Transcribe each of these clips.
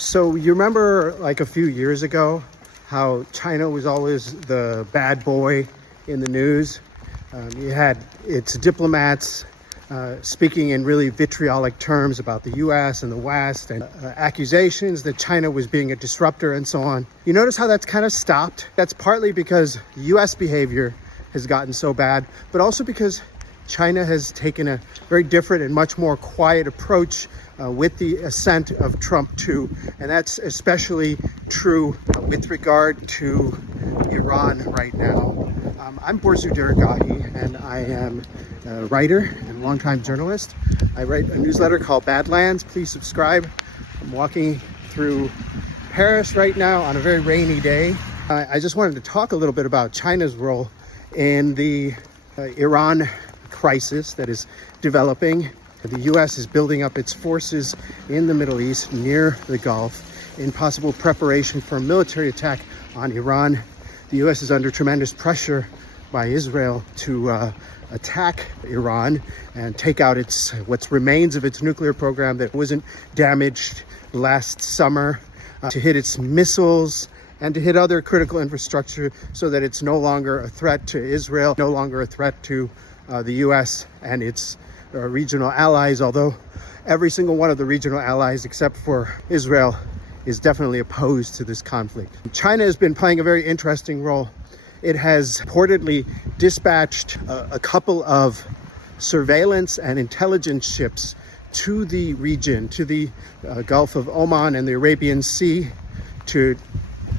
So you remember like a few years ago how China was always the bad boy in the news? You had its diplomats speaking in really vitriolic terms about the US and the West, and accusations that China was being a disruptor and so on. You notice how that's kind of stopped? That's partly because US behavior has gotten so bad, but also because China has taken a very different and much more quiet approach with the ascent of Trump too. And that's especially true with regard to Iran right now. I'm Borzu Deragahi, and I am a writer and longtime journalist. I write a newsletter called Badlands. Please subscribe. I'm walking through Paris right now on a very rainy day. I just wanted to talk a little bit about China's role in the Iran crisis that is developing. The US is building up its forces in the Middle East near the Gulf in possible preparation for a military attack on Iran. The US is under tremendous pressure by Israel to attack Iran and take out what remains of its nuclear program that wasn't damaged last summer, to hit its missiles and to hit other critical infrastructure so that it's no longer a threat to Israel, no longer a threat to the US and its regional allies, although every single one of the regional allies except for Israel is definitely opposed to this conflict. China has been playing a very interesting role. It has reportedly dispatched a couple of surveillance and intelligence ships to the region, to the Gulf of Oman and the Arabian Sea, to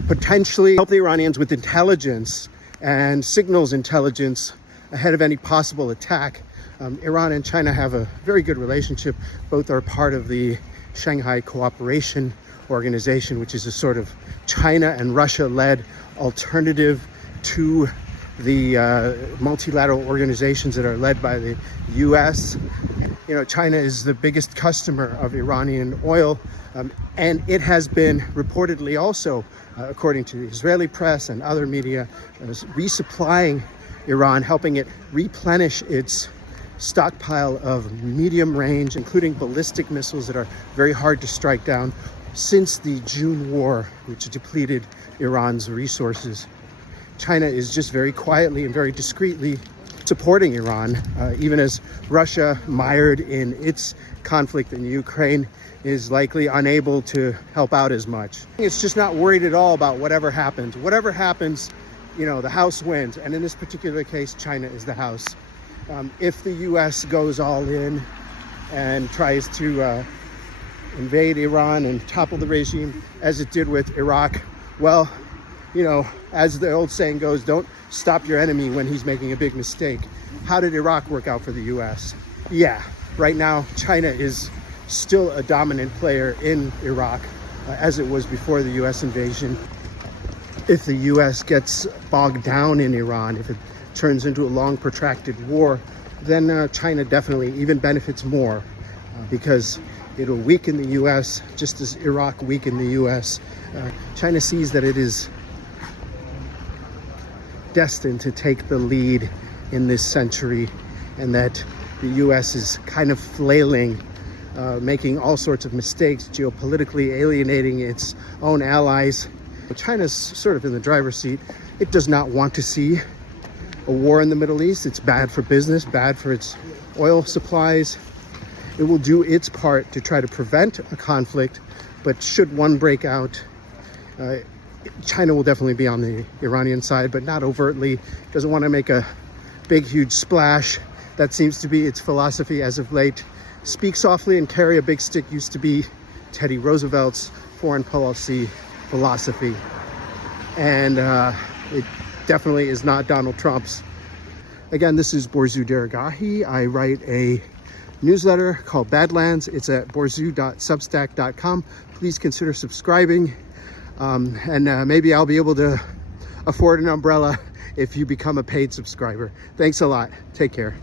potentially help the Iranians with intelligence and signals intelligence ahead of any possible attack. Iran and China have a very good relationship. Both are part of the Shanghai Cooperation Organization, which is a sort of China and Russia-led alternative to the multilateral organizations that are led by the US. You know, China is the biggest customer of Iranian oil, and it has been reportedly also, according to the Israeli press and other media, resupplying Iran, helping it replenish its stockpile of medium range, including ballistic missiles that are very hard to strike down, since the June war, which depleted Iran's resources. China is just very quietly and very discreetly supporting Iran, even as Russia, mired in its conflict in Ukraine, is likely unable to help out as much. It's just not worried at all about whatever happens. Whatever happens, you know, the house wins. And in this particular case, China is the house. If the US goes all in and tries to invade Iran and topple the regime, as it did with Iraq, well, you know, as the old saying goes, don't stop your enemy when he's making a big mistake. How did Iraq work out for the US? Yeah, right now, China is still a dominant player in Iraq, as it was before the US invasion. If the US gets bogged down in Iran, if it turns into a long protracted war, then China definitely even benefits more because it'll weaken the US just as Iraq weakened the US. China sees that it is destined to take the lead in this century, and that the US is kind of flailing, making all sorts of mistakes, geopolitically alienating its own allies. China's sort of in the driver's seat. It does not want to see a war in the Middle East. It's bad for business, bad for its oil supplies. It will do its part to try to prevent a conflict, but should one break out, China will definitely be on the Iranian side, but not overtly. Doesn't want to make a big, huge splash. That seems to be its philosophy as of late. Speak softly and carry a big stick used to be Teddy Roosevelt's foreign policy philosophy. And it definitely is not Donald Trump's. Again, this is Borzu Deragahi. I write a newsletter called Badlands. It's at borzu.substack.com. Please consider subscribing. And maybe I'll be able to afford an umbrella if you become a paid subscriber. Thanks a lot. Take care.